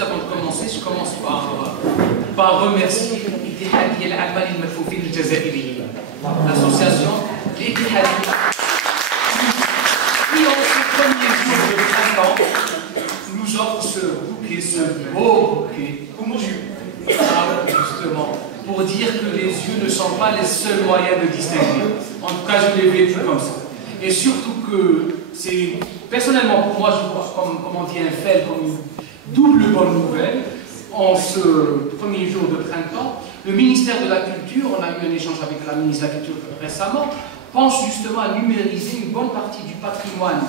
juste avant de commencer, je commence par remercier l'association l'Ittihad qui, en ce premier jour de printemps, nous offre ce bouquet, ce beau bouquet, justement, pour dire que les yeux ne sont pas les seuls moyens de distinguer. En tout cas, je l'ai vécu comme ça. Et surtout que c'est, personnellement, pour moi, je vois, comme on dit, un fait, comme une double bonne nouvelle. En ce premier jour de printemps, le ministère de la Culture, on a eu un échange avec la ministre de la Culture récemment, pense justement à numériser une bonne partie du patrimoine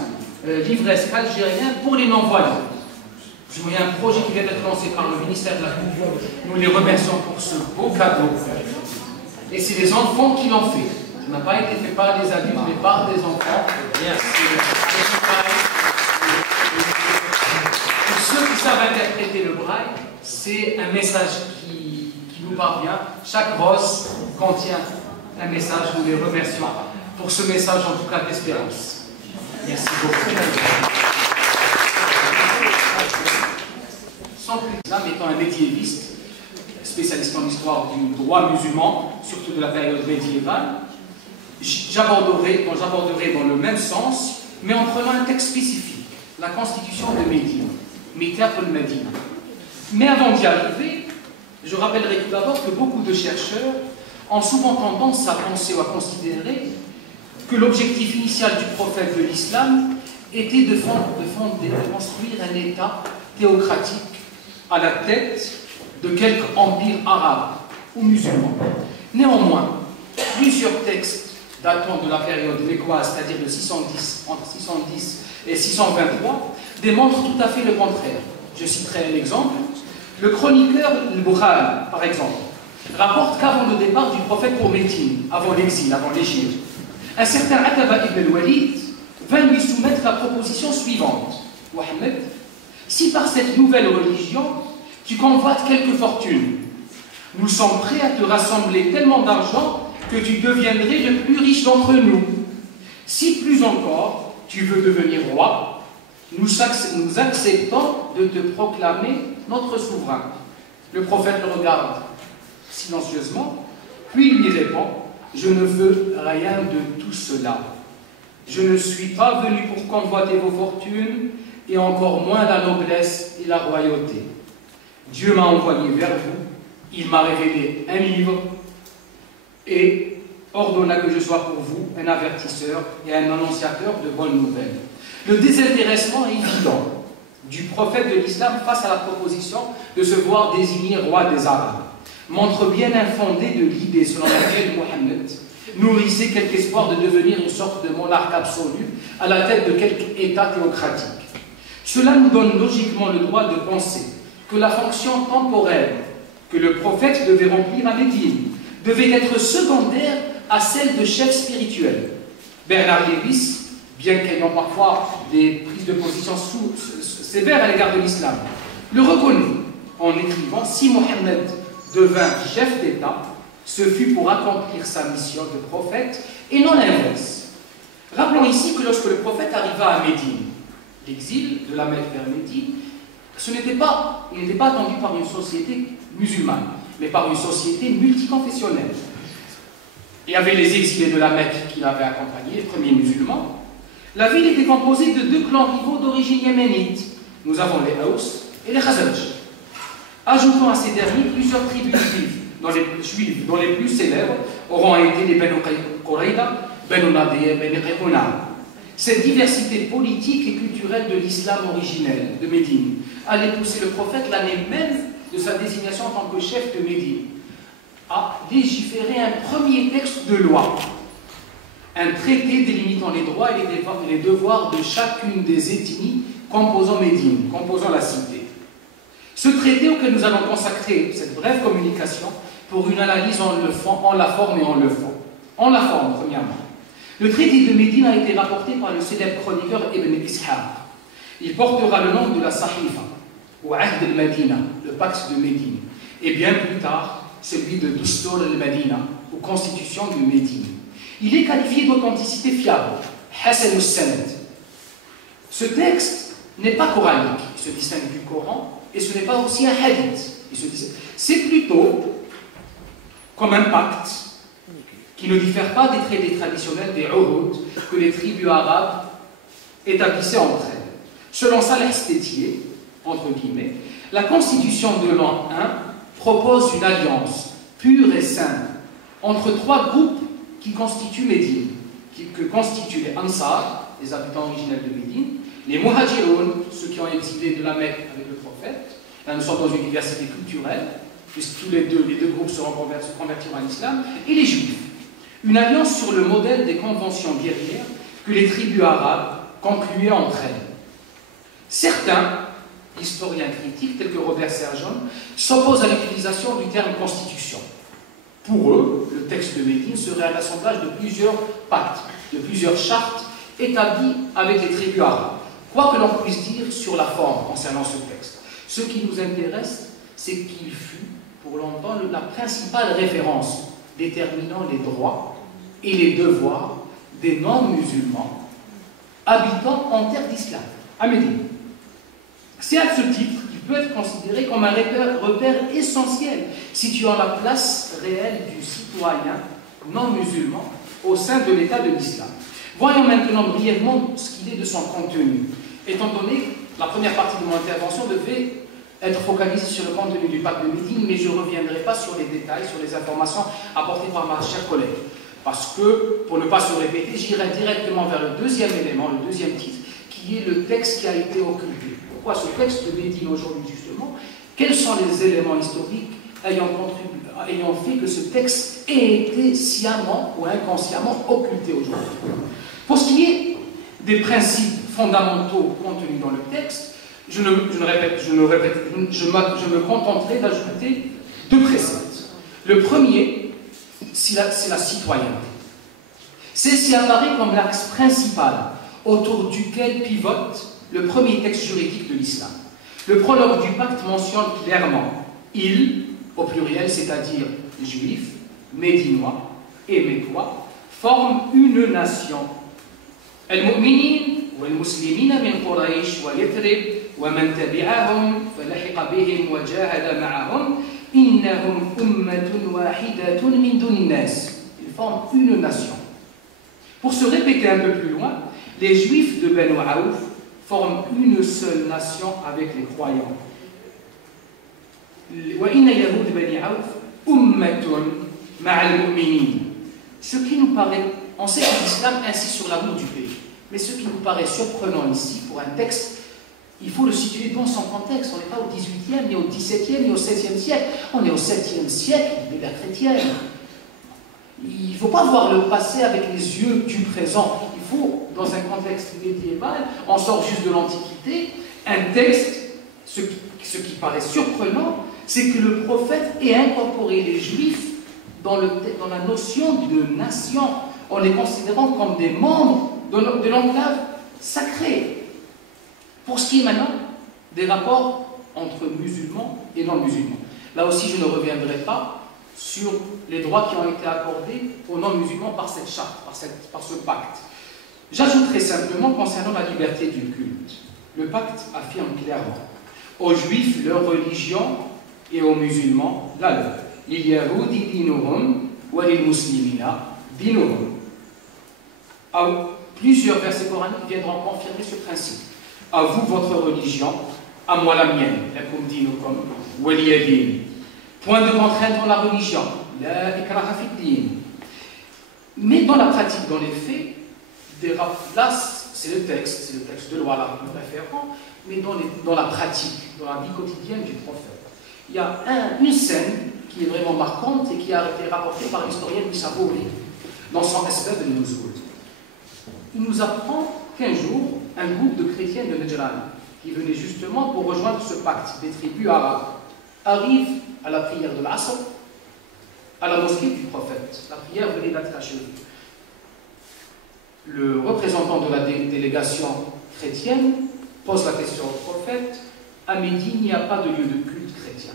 livresque algérien pour les non-voyants. Il y a un projet qui vient d'être lancé par le ministère de la Culture. Nous les remercions pour ce beau cadeau. Et c'est les enfants qui l'ont fait. Ça n'a pas été fait par les adultes, mais par des enfants. Pour ceux qui savent interpréter le braille, c'est un message qui nous parvient. Chaque rose contient un message. Nous les remercions pour ce message, en tout cas, d'espérance. Merci beaucoup. L'islam étant un médiéviste, spécialiste en histoire du droit musulman, surtout de la période médiévale, j'aborderai dans le même sens, mais en prenant un texte spécifique, la constitution de Médine, Mithaq al-Médine. Mais avant d'y arriver, je rappellerai tout d'abord que beaucoup de chercheurs ont souvent tendance à penser ou à considérer que l'objectif initial du prophète de l'islam était de construire un État théocratique à la tête de quelque empire arabe ou musulman. Néanmoins, plusieurs textes datant de la période mécoise, c'est-à-dire de 610, entre 610 et 623, démontrent tout à fait le contraire. Je citerai un exemple. Le chroniqueur Al-Bukhari, par exemple, rapporte qu'avant le départ du prophète pour Médine, avant l'exil, avant l'Égypte, un certain Ataba ibn al-Walid vint lui soumettre la proposition suivante. Mohammed, si par cette nouvelle religion, tu convoites quelque fortune, nous sommes prêts à te rassembler tellement d'argent que tu deviendrais le plus riche d'entre nous. Si plus encore, tu veux devenir roi, nous acceptons de te proclamer notre souverain. Le prophète le regarde silencieusement, puis il lui répond, je ne veux rien de tout cela. Je ne suis pas venu pour convoiter vos fortunes, et encore moins la noblesse et la royauté. Dieu m'a envoyé vers vous, il m'a révélé un livre et ordonna que je sois pour vous un avertisseur et un annonciateur de bonnes nouvelles. Le désintéressement évident du prophète de l'islam face à la proposition de se voir désigné roi des Arabes montre bien infondé de l'idée selon laquelle Mohammed nourrissait quelque espoir de devenir une sorte de monarque absolu à la tête de quelque État théocratique. Cela nous donne logiquement le droit de penser que la fonction temporelle que le prophète devait remplir à Médine devait être secondaire à celle de chef spirituel. Bernard Lévis, bien qu'ayant parfois des prises de position sévères à l'égard de l'islam, le reconnaît en écrivant « Si Mohammed devint chef d'État, ce fut pour accomplir sa mission de prophète et non l'inverse. » Rappelons ici que lorsque le prophète arriva à Médine, l'exil de la Mecque vers Médine, il n'était pas attendu par une société musulmane, mais par une société multiconfessionnelle. Il y avait les exilés de la Mecque qui l'avaient accompagné, les premiers musulmans. La ville était composée de deux clans rivaux d'origine yéménite. Nous avons les Haus et les Khazraj. Ajoutons à ces derniers plusieurs tribus juives, dont les plus célèbres auront été les Banu Qurayda, Banu Nadir, Banu Qaynuqa. Cette diversité politique et culturelle de l'islam originel de Médine allait pousser le prophète l'année même de sa désignation en tant que chef de Médine à légiférer un premier texte de loi, un traité délimitant les droits et les devoirs de chacune des ethnies composant Médine, composant la cité. Ce traité auquel nous allons consacrer cette brève communication pour une analyse en la forme et en le fond. En la forme, premièrement. Le traité de Médine a été rapporté par le célèbre chroniqueur Ibn Ishaq. Il portera le nom de la Sahifa, ou Ahd al-Madina, le pacte de Médine, et bien plus tard, celui de Dustur al-Madina, ou constitution de Médine. Il est qualifié d'authenticité fiable, Hasan al-Sanad. Ce texte n'est pas coranique, il se distingue du Coran, et ce n'est pas aussi un hadith. C'est plutôt comme un pacte qui ne diffère pas des traités traditionnels des urud que les tribus arabes établissaient entre elles. Selon Saleh Stétier, entre guillemets, la constitution de l'an 1 propose une alliance pure et simple entre trois groupes qui constituent Médine, que constituent les Ansar, les habitants originels de Médine, les Muhajiroun, ceux qui ont exilé de la Mecque avec le prophète. Là, nous sommes dans une diversité culturelle, puisque tous les deux groupes se convertiront à l'islam, et les Juifs. Une alliance sur le modèle des conventions guerrières que les tribus arabes concluaient entre elles. Certains historiens critiques, tels que Robert Sergeant, s'opposent à l'utilisation du terme constitution. Pour eux, le texte de Médine serait un assemblage de plusieurs pactes, de plusieurs chartes établies avec les tribus arabes. Quoi que l'on puisse dire sur la forme concernant ce texte, ce qui nous intéresse, c'est qu'il fut pour longtemps la principale référence déterminant les droits et les devoirs des non-musulmans habitant en terre d'islam, à Médine. C'est à ce titre qu'il peut être considéré comme un repère essentiel situant la place réelle du citoyen non-musulman au sein de l'État de l'islam. Voyons maintenant brièvement ce qu'il est de son contenu. Étant donné que la première partie de mon intervention devait être focalisée sur le contenu du pacte de Médine, mais je ne reviendrai pas sur les détails, sur les informations apportées par ma chère collègue. Parce que, pour ne pas se répéter, j'irai directement vers le deuxième élément, le deuxième titre, qui est le texte qui a été occulté. Pourquoi ce texte de Médine aujourd'hui, justement? Quels sont les éléments historiques ayant fait que ce texte ait été sciemment ou inconsciemment occulté aujourd'hui? Pour ce qui est des principes fondamentaux contenus dans le texte, je me contenterai d'ajouter deux préceptes. Le premier, c'est la citoyenneté. Celle-ci apparaît comme l'axe principal autour duquel pivote le premier texte juridique de l'islam. Le prologue du pacte mentionne clairement « ils », au pluriel, c'est-à-dire juifs, médinois et mécois, forment une nation. Al-Mu'minin wal-Muslimina min Quraysh wa Yathrib wa man tabi'ahum falahiqa bihim wa jahada ma'ahum innahum ummatun wahidatun min dunin nas. Ils forment une nation. Pour se répéter un peu plus loin, les juifs de Banu Aouf forment une seule nation avec les croyants. Ce qui nous paraît, on sait que l'islam insiste sur l'amour du pays, mais ce qui nous paraît surprenant ici, pour un texte, il faut le situer dans son contexte. On n'est pas au 18e, ni au 17e, ni au 16e siècle. On est au 7e siècle de l'ère chrétienne. Il ne faut pas voir le passé avec les yeux du présent. Il faut, dans un contexte médiéval, on sort juste de l'Antiquité, un texte, ce qui paraît surprenant, c'est que le prophète ait incorporé les Juifs dans la notion de nation, en les considérant comme des membres de l'enclave sacrée. Pour ce qui est maintenant des rapports entre musulmans et non-musulmans. Là aussi, je ne reviendrai pas sur les droits qui ont été accordés aux non-musulmans par cette charte, par ce pacte. J'ajouterai simplement concernant la liberté du culte. Le pacte affirme clairement aux Juifs leur religion et aux musulmans la leur. Lil Yahoudi dinuhum wa lil muslimina dinuhum. Plusieurs versets coraniques viendront confirmer ce principe. À vous votre religion, à moi la mienne. Lakum dinukum waliya din. Point de contrainte dans la religion. La ikraha fid din. Mais dans la pratique, dans les faits, là, c'est le texte de loi là, nous référons, mais dans la pratique, dans la vie quotidienne du prophète. Il y a une scène qui est vraiment marquante et qui a été rapportée par l'historien Mishabouri dans son Asbab al-Nuzul. Il nous apprend qu'un jour, un groupe de chrétiens de Najran, qui venaient justement pour rejoindre ce pacte des tribus arabes, arrive à la prière de l'Asr, à la mosquée du prophète. La prière venait d'être achevée. Le représentant de la délégation chrétienne pose la question au prophète. À Médine, il n'y a pas de lieu de culte chrétien.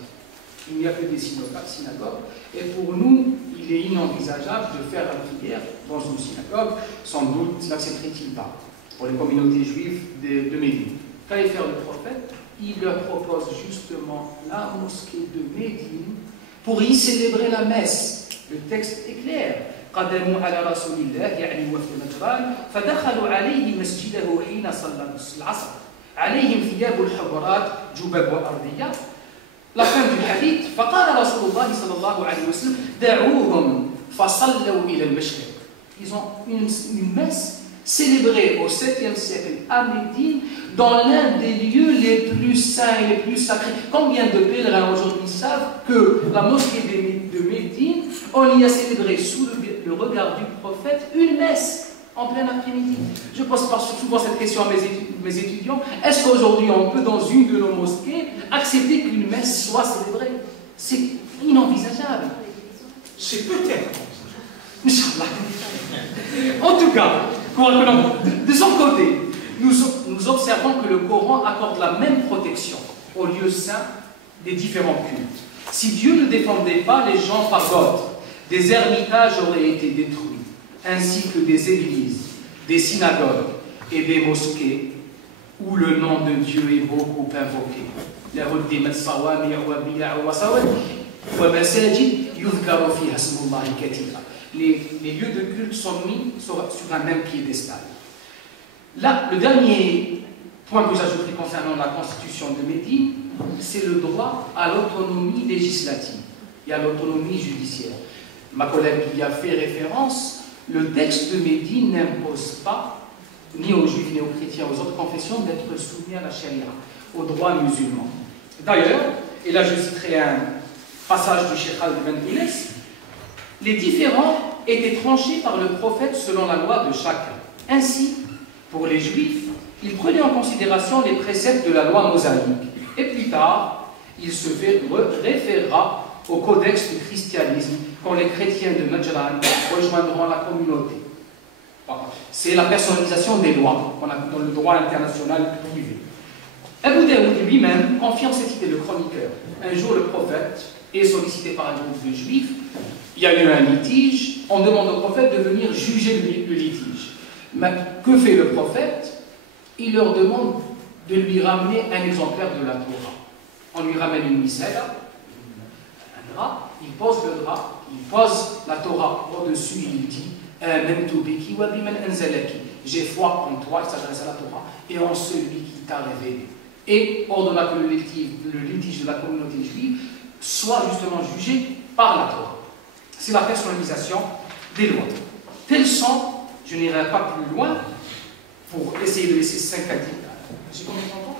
Il n'y a que des synagogues. Et pour nous, il est inenvisageable de faire la prière dans une synagogue. Sans doute, n'accepterait-il pas pour les communautés juives de Médine. Qu'allait faire le prophète? il leur propose justement la mosquée de Médine pour y célébrer la messe. Le texte est clair. قدموا على رسول الله يعني وفد نجران فدخلوا عليه مسجده حين صلى العصر عليهم ثياب الحبرات جبب وأرضية. La fin du hadith فقال رسول الله صلى الله عليه وسلم دعوهم فصلوا إلى المشرق. Ils ont une messe célébrée au 7e siècle à Médine, dans l'un des lieux les plus saints et les plus sacrés. Combien de pèlerins aujourd'hui savent que la mosquée de Médine, on y a célébré sous le regard du prophète une messe en plein après-midi? Je pose souvent cette question à mes étudiants. Est-ce qu'aujourd'hui on peut dans une de nos mosquées accepter qu'une messe soit célébrée? C'est inenvisageable. C'est peut-être. Inch'Allah. En tout cas, de son côté, nous observons que le Coran accorde la même protection aux lieux saints des différents cultes. Si Dieu ne défendait pas les gens par d'autres, des ermitages auraient été détruits, ainsi que des églises, des synagogues et des mosquées où le nom de Dieu est beaucoup invoqué. Les lieux de culte sont mis sur un même piédestal. Là, le dernier point que j'ajouterai concernant la constitution de Médine, c'est le droit à l'autonomie législative et à l'autonomie judiciaire. Ma collègue y a fait référence, le texte de Médine n'impose pas, ni aux juifs, ni aux chrétiens, aux autres confessions, d'être soumis à la charia, au droit musulman. D'ailleurs, et là je citerai un passage du Cheikh Al-Ben Younes, les différends étaient tranchés par le prophète selon la loi de chacun. Ainsi, pour les juifs, il prenait en considération les préceptes de la loi mosaïque. Et plus tard, il se référera au codex du christianisme quand les chrétiens de Najran rejoindront la communauté. C'est la personnalisation des lois qu'on a dans le droit international privé. Abu Daoud lui-même confirme cette idée, le chroniqueur. Un jour, le prophète est sollicité par un groupe de juifs. Il y a eu un litige. On demande au prophète de venir juger le litige. Mais que fait le prophète? Il leur demande de lui ramener un exemplaire de la Torah. On lui ramène une misselle, un drap, il pose le drap, il pose la Torah au-dessus, il dit j'ai foi en toi, il s'adresse à la Torah, et en celui qui t'a révélé. Et ordonna que le litige de la communauté juive soit justement jugé par la Torah. C'est la personnalisation des lois. Tels sont, je n'irai pas plus loin, pour essayer de laisser 5 à 10. J'ai combien de temps?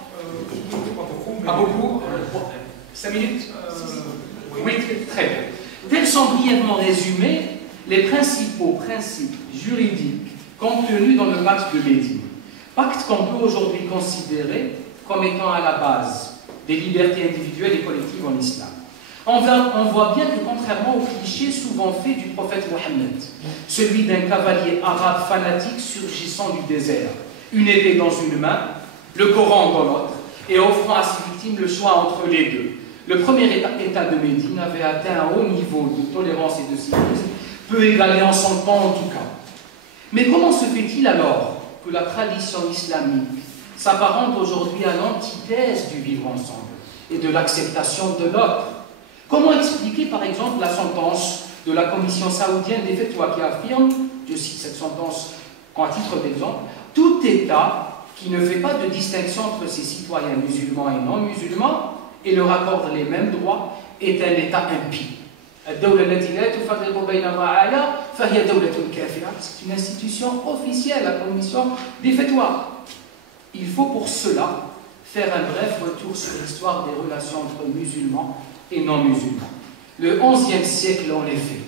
Pas beaucoup. 5 minutes Oui, très bien. Tels sont brièvement résumés les principaux principes juridiques contenus dans le pacte de Médine. Pacte qu'on peut aujourd'hui considérer comme étant à la base des libertés individuelles et collectives en islam. On voit bien que contrairement au cliché souvent fait du prophète Mohammed, celui d'un cavalier arabe fanatique surgissant du désert, une épée dans une main, le Coran dans l'autre, et offrant à ses victimes le choix entre les deux. Le premier état de Médine avait atteint un haut niveau de tolérance et de civisme, peu égalé en son temps en tout cas. Mais comment se fait-il alors que la tradition islamique s'apparente aujourd'hui à l'antithèse du vivre ensemble et de l'acceptation de l'autre? Comment expliquer par exemple la sentence de la commission saoudienne des Fatwas qui affirme, je cite cette sentence à titre d'exemple, tout État qui ne fait pas de distinction entre ses citoyens musulmans et non musulmans et leur accorde les mêmes droits est un État impie. C'est une institution officielle, la commission des Fatwas. Il faut pour cela faire un bref retour sur l'histoire des relations entre musulmans et non-musulmans. Le XIe siècle, en effet,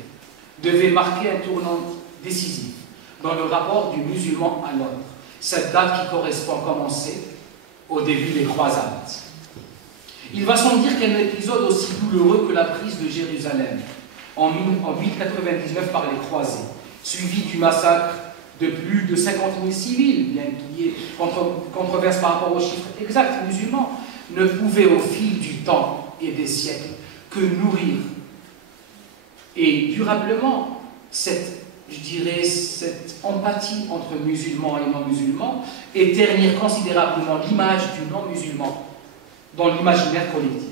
devait marquer un tournant décisif dans le rapport du musulman à l'autre. Cette date qui correspond, comme on sait, au début des croisades. Il va sans dire qu'un épisode aussi douloureux que la prise de Jérusalem en 1099 par les croisés, suivi du massacre de plus de 50 000 civils, bien qu'il y ait controverse par rapport aux chiffres exacts musulmans, ne pouvait au fil du temps et des siècles que nourrir et durablement cette empathie entre musulmans et non-musulmans et ternir considérablement l'image du non-musulman dans l'imaginaire collectif.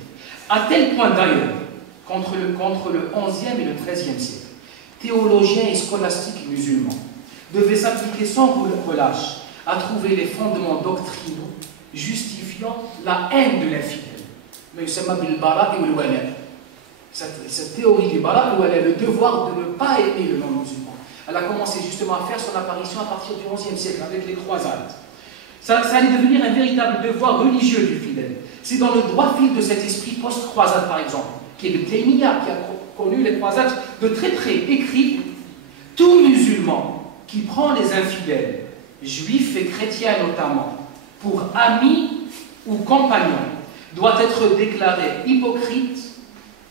À tel point d'ailleurs, contre le 11e et le 13e siècle, théologiens et scolastiques musulmans devaient s'appliquer sans relâche à trouver les fondements doctrinaux justifiant la haine de l'infidèle. Mais il s'appelle le bara et le wala. Cette théorie du bara et le wala, le devoir de ne pas aimer le non-musulman, elle a commencé justement à faire son apparition à partir du 11e siècle avec les croisades. Ça allait devenir un véritable devoir religieux du fidèle. C'est dans le droit fil de cet esprit post-croisade, par exemple, qui est de Taymiyyah, qui a connu les croisades de très près, écrit « Tout musulman qui prend les infidèles, juifs et chrétiens notamment, pour amis ou compagnons, doit être déclaré hypocrite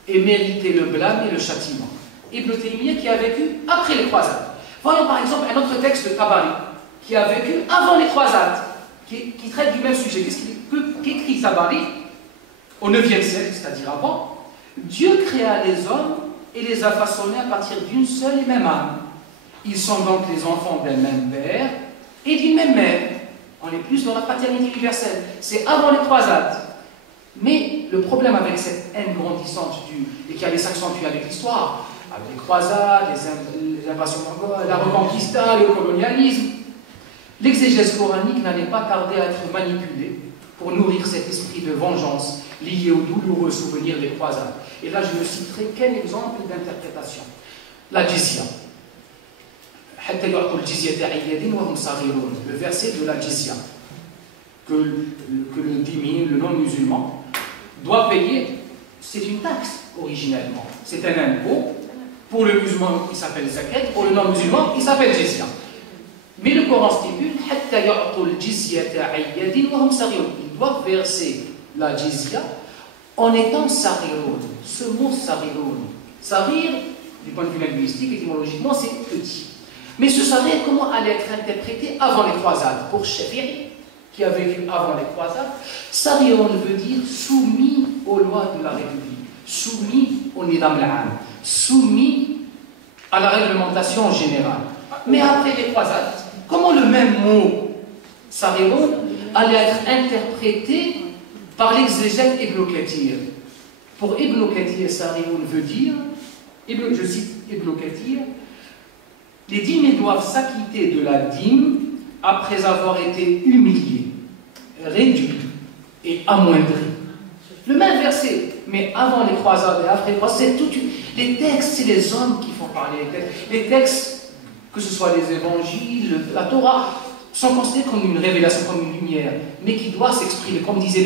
et mériter le blâme et le châtiment. » Ibn Taymiyyah qui a vécu après les croisades. Voyons par exemple un autre texte de Tabari, qui a vécu avant les croisades, qui traite du même sujet. Qu'écrit Tabari au 9e siècle, c'est-à-dire avant? Dieu créa les hommes et les a façonnés à partir d'une seule et même âme. Ils sont donc les enfants d'un même père et d'une même mère. On est plus dans la fraternité universelle. C'est avant les croisades. Mais le problème avec cette haine grandissante et qui allait s'accentuer avec l'histoire, avec les croisades, les invasions mongoles, la reconquista, le colonialisme, l'exégèse coranique n'allait pas tarder à être manipulée pour nourrir cet esprit de vengeance lié au douloureux souvenir des croisades. Et là, je ne citerai qu'un exemple d'interprétation. La jizya. Le verset de la jizya, que le dhimmi, le non-musulman, doit payer. C'est une taxe, originellement. C'est un impôt. Pour le musulman, il s'appelle zakat. Pour le non-musulman, il s'appelle jizya. Mais le Coran stipule ils doivent verser la jizya en étant sariroun. Ce mot sariroun, sarir, du point de vue linguistique, étymologiquement, c'est petit. Mais ce sarir, comment allait être interprété avant les croisades? Pour Shafi'i, qui a vécu avant les croisades, sariroun veut dire soumis aux lois de la République, soumis au nidam al-am, soumis à la réglementation générale. Mais après les croisades, comment le même mot sariroun allait être interprété par l'exégète Ibn Kathir? Pour Ibn Kathir, sariroun veut dire, je cite Ibn Kathir, les dhimmis doivent s'acquitter de la dîme après avoir été humiliés, réduits et amoindris. Le même verset, mais avant les croisades et après les croisades, c'est tout. Les textes, c'est les hommes qui font parler les textes. Les textes, que ce soit les évangiles, la Torah, sont considérés comme une révélation, comme une lumière, mais qui doit s'exprimer. Comme disaient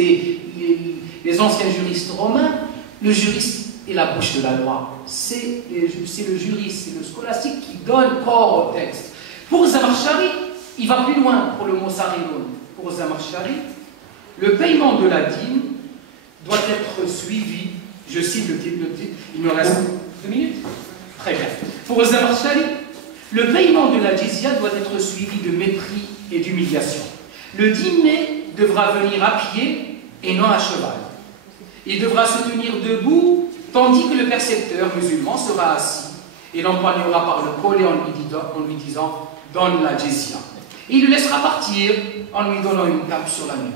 les anciens juristes romains, le juriste est la bouche de la loi. C'est le juriste, c'est le scolastique qui donne corps au texte. Pour Zamarchari, il va plus loin pour le mot sariroun. Pour Zamarchari, le paiement de la dîme doit être suivi, je cite le titre, il me reste 2 minutes. Très bien. Pour Zamarchari, le paiement de la jizya doit être suivi de mépris et d'humiliation. Le dhimmi devra venir à pied et non à cheval. Il devra se tenir debout, tandis que le percepteur musulman sera assis et l'empoignera par le collet en lui disant « Donne la jizya ». Il le laissera partir en lui donnant une tape sur la nuque.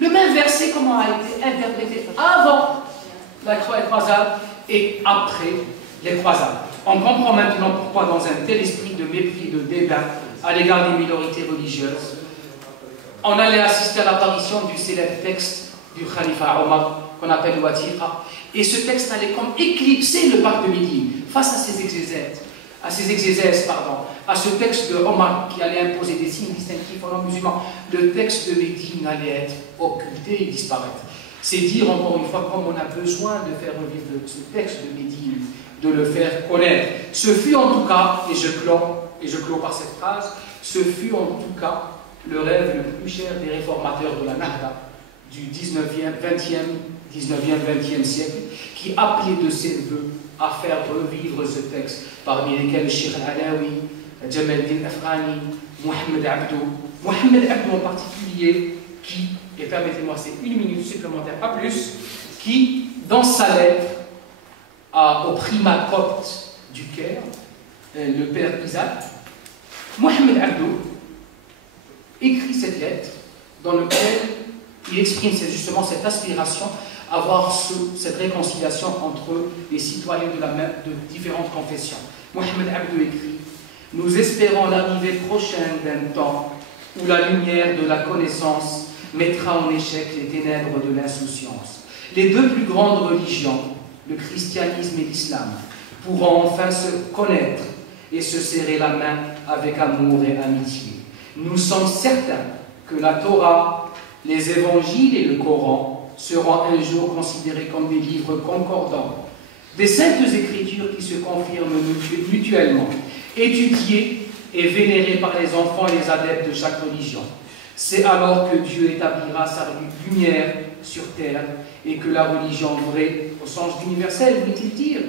Le même verset, comment a été interprété avant la croisade et après les croisades. On comprend maintenant pourquoi, dans un tel esprit de mépris, de dédain à l'égard des minorités religieuses, on allait assister à l'apparition du célèbre texte du Khalifa Omar, qu'on appelle Watiqa, et ce texte allait comme éclipser le pacte de Médine face à ces exégèses, à ce texte de Omar qui allait imposer des signes distinctifs aux non-musulmans. Le texte de Médine allait être occulté et disparaître. C'est dire encore une fois comme on a besoin de faire revivre ce texte de Médine, de le faire connaître. Ce fut en tout cas, et je clôt par cette phrase, ce fut en tout cas le rêve le plus cher des réformateurs de la Nahda du 19e siècle, qui appelaient de ses voeux à faire revivre ce texte, parmi lesquels Cheikh Al-Alawi, Jamal Din Afghani, Mohamed Abdou. Mohamed Abdou en particulier, qui, et permettez-moi, c'est 1 minute supplémentaire, pas plus, qui, dans sa lettre au primat copte du Caire, le père Isaac, Mohamed Abdou écrit cette lettre dans laquelle Il exprime justement cette aspiration à avoir cette réconciliation entre les citoyens de différentes confessions. Mohamed Abdou écrit « Nous espérons l'arrivée prochaine d'un temps où la lumière de la connaissance mettra en échec les ténèbres de l'insouciance. Les deux plus grandes religions, le christianisme et l'islam, pourront enfin se connaître et se serrer la main avec amour et amitié. Nous sommes certains que la Torah, les évangiles et le Coran seront un jour considérés comme des livres concordants, des saintes écritures qui se confirment mutuellement, étudiées et vénérées par les enfants et les adeptes de chaque religion. C'est alors que Dieu établira sa lumière sur terre et que la religion vraie, au sens universel, voulait-il dire,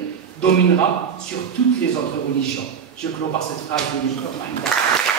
dominera sur toutes les autres religions. Je clôt par cette phrase de Dr. Maïda.